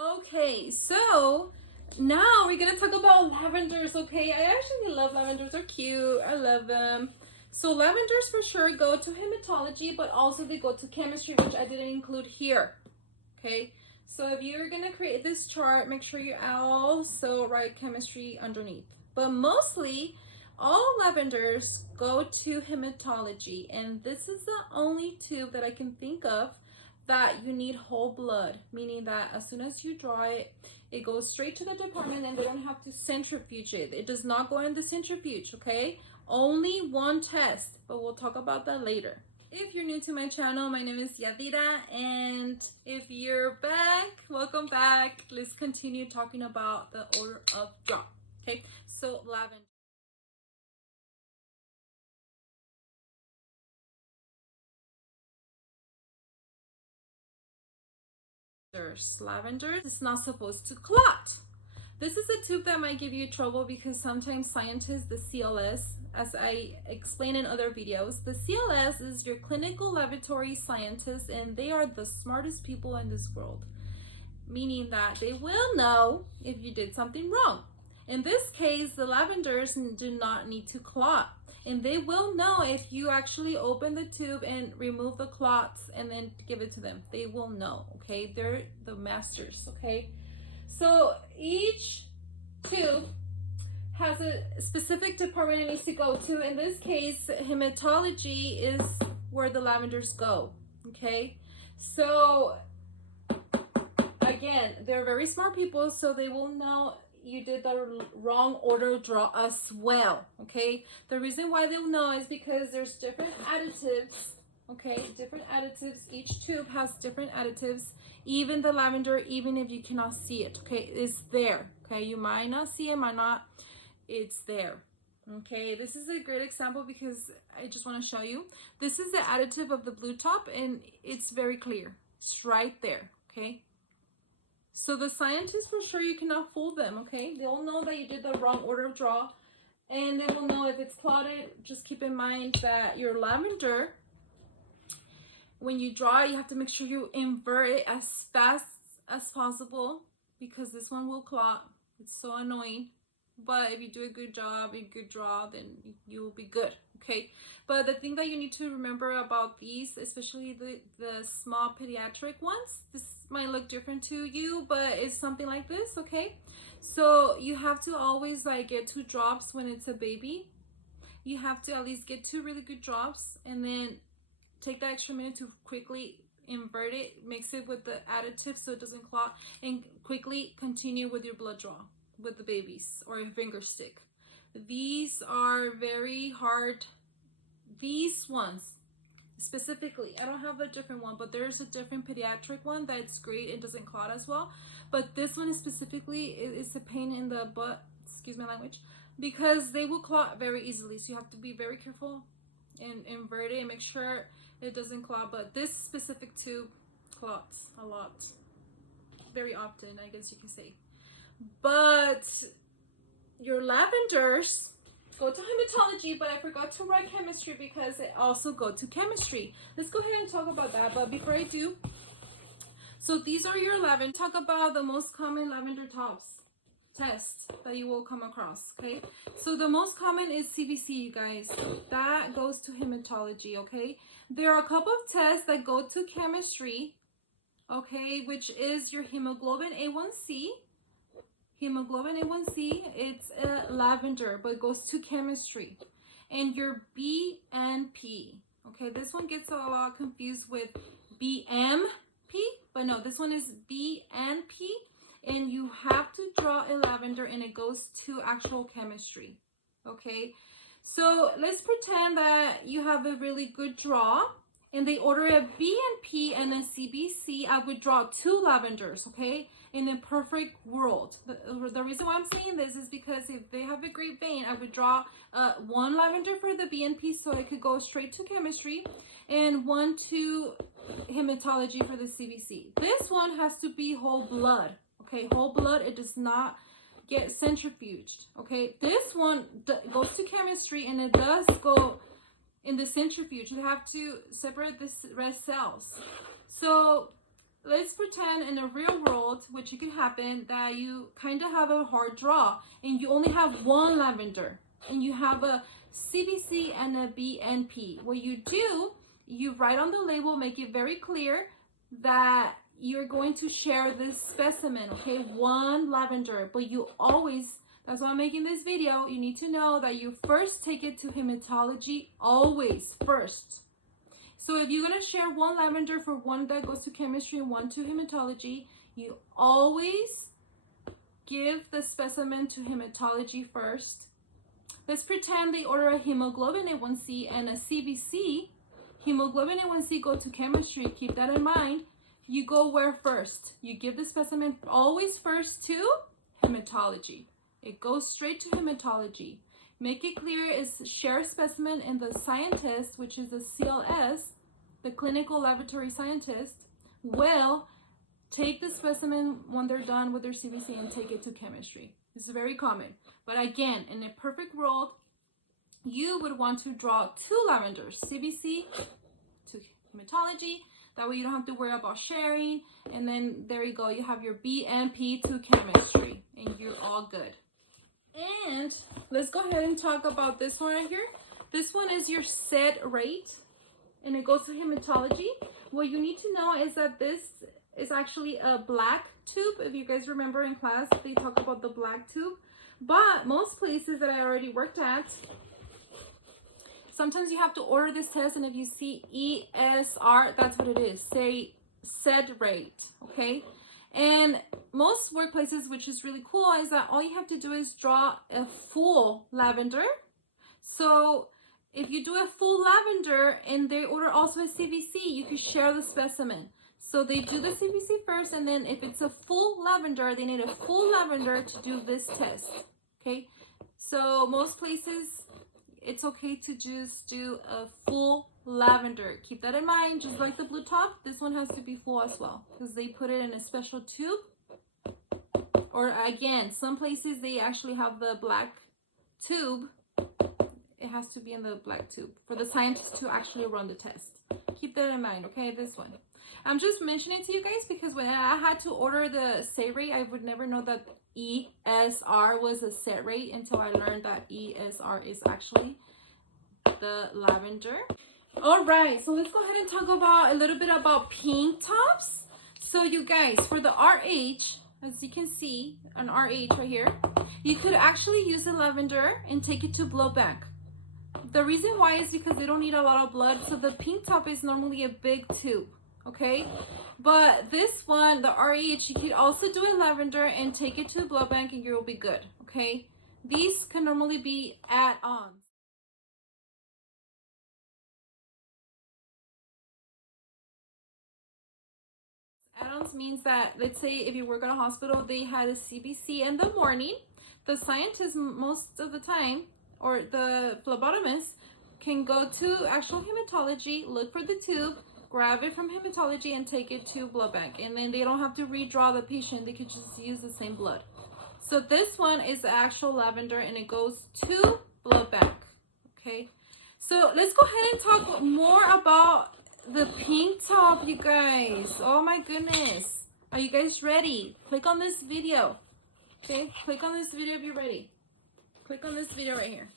Okay, so now we're gonna talk about lavenders. Okay, I actually love lavenders. They're cute. I love them. So lavenders for sure go to hematology, but also they go to chemistry, which I didn't include here. Okay, so if you're gonna create this chart, make sure you also write chemistry underneath. But mostly, all lavenders go to hematology, and this is the only tube that I can think of that you need whole blood, meaning that as soon as you draw it, it goes straight to the department and they don't have to centrifuge it. It does not go in the centrifuge, okay? Only one test, but we'll talk about that later. If you're new to my channel, my name is Yadira, and if you're back, welcome back. Let's continue talking about the order of drop, okay? So lavender. Lavender is not supposed to clot. This is a tube that might give you trouble because sometimes scientists, the CLS, as I explain in other videos, the CLS is your clinical laboratory scientists, and they are the smartest people in this world, meaning that they will know if you did something wrong. In this case, the lavenders do not need to clot, and they will know if you actually open the tube and remove the clots and then give it to them. They will know, okay? They're the masters, okay? So each tube has a specific department it needs to go to. In this case, hematology is where the lavenders go, okay? So again, they're very smart people, so they will know you did the wrong order draw as well, okay? The reason why they'll know is because there's different additives, okay? Different additives. Each tube has different additives. Even the lavender, even if you cannot see it, okay? It's there, okay? You might not see it, might not. It's there, okay? This is a great example because I just want to show you. This is the additive of the blue top, and it's very clear. It's right there, okay? So the scientists, for sure, you cannot fool them, okay? They'll know that you did the wrong order of draw, and they will know if it's clotted. Just keep in mind that your lavender, when you draw, you have to make sure you invert it as fast as possible because this one will clot. It's so annoying. But if you do a good job, a good draw, then you will be good, okay? But the thing that you need to remember about these, especially the small pediatric ones, this might look different to you, but it's something like this, okay? So you have to always like get 2 drops when it's a baby. You have to at least get 2 really good drops, and then take that extra minute to quickly invert it, mix it with the additive so it doesn't clot, and quickly continue with your blood draw with the babies or a finger stick. These are very hard. These ones specifically, I don't have a different one, but there's a different pediatric one that's great. It doesn't clot as well, but this one is specifically is a pain in the butt, excuse my language, because they will clot very easily. So you have to be very careful and invert it and make sure it doesn't clot. But this specific tube clots a lot, very often, I guess you can say. But your lavenders go to hematology, but I forgot to write chemistry because it also go to chemistry. Let's go ahead and talk about that. But before I do, so these are your lavender. Talk about the most common lavender tops test that you will come across, okay? So the most common is CBC, you guys. That goes to hematology, okay? There are a couple of tests that go to chemistry, okay, which is your hemoglobin A1C. Hemoglobin A1C, it's a lavender, but it goes to chemistry. And your BNP, okay, this one gets a lot confused with BMP, but no, this one is BNP, and you have to draw a lavender and it goes to actual chemistry, okay? So let's pretend that you have a really good draw and they order a BNP and a CBC. I would draw 2 lavenders, okay? In a perfect world. The reason why I'm saying this is because if they have a great vein, I would draw 1 lavender for the BNP so it could go straight to chemistry, and 1 to hematology for the CBC. This one has to be whole blood, okay? Whole blood, it does not get centrifuged, okay? This one goes to chemistry, and it does go in the centrifuge. You have to separate the red cells. So let's pretend in a real world, which it could happen, that you kind of have a hard draw and you only have one lavender and you have a CBC and a BNP. What you do, you write on the label, make it very clear that you're going to share this specimen, okay? One lavender, but you always, that's why I'm making this video, you need to know that you first take it to hematology, always first. So if you're gonna share one lavender for one that goes to chemistry and one to hematology, you always give the specimen to hematology first. Let's pretend they order a hemoglobin A1C and a CBC. Hemoglobin A1C go to chemistry, keep that in mind. You go where first? You give the specimen always first to hematology. It goes straight to hematology. Make it clear it's share specimen, and the scientist, which is the CLS, the clinical laboratory scientist, will take the specimen when they're done with their CBC and take it to chemistry. This is very common. But again, in a perfect world, you would want to draw two lavenders, CBC to hematology. That way you don't have to worry about sharing. And then there you go. You have your BNP to chemistry and you're all good. And let's go ahead and talk about this one right here. This one is your set rate and it goes to hematology. What you need to know is that this is actually a black tube. If you guys remember in class, they talk about the black tube. But most places that I already worked at, sometimes you have to order this test, and if you see ESR, that's what it is. Say sed rate, okay? And most workplaces, which is really cool, is that all you have to do is draw a full lavender. So if you do a full lavender and they order also a CBC, you can share the specimen. So they do the CBC first, and then if it's a full lavender, they need a full lavender to do this test, okay? So most places, it's okay to just do a full lavender. Keep that in mind. Just like the blue top, this one has to be full as well because they put it in a special tube. Or again, some places they actually have the black tube. It has to be in the black tube for the scientist to actually run the test. Keep that in mind, okay? This one. I'm just mentioning it to you guys because when I had to order the set rate, I would never know that ESR was a set rate until I learned that ESR is actually the lavender. All right, so let's go ahead and talk about a little bit about pink tops. So you guys, for the RH, as you can see, an RH right here, you could actually use the lavender and take it to blood bank. The reason why is because they don't need a lot of blood, so the pink top is normally a big tube, okay? But this one, the RH, you could also do a lavender and take it to the blood bank and you'll be good, okay? These can normally be add-ons. Add-ons means that, let's say if you work at a hospital, they had a CBC in the morning. The scientist most of the time, or the phlebotomist, can go to actual hematology, look for the tube, grab it from hematology and take it to blood bank. And then they don't have to redraw the patient. They could just use the same blood. So this one is the actual lavender and it goes to blood bank, okay? So let's go ahead and talk more about the pink top, you guys. Oh my goodness. Are you guys ready? Click on this video, okay? Click on this video if you're ready. Click on this video right here.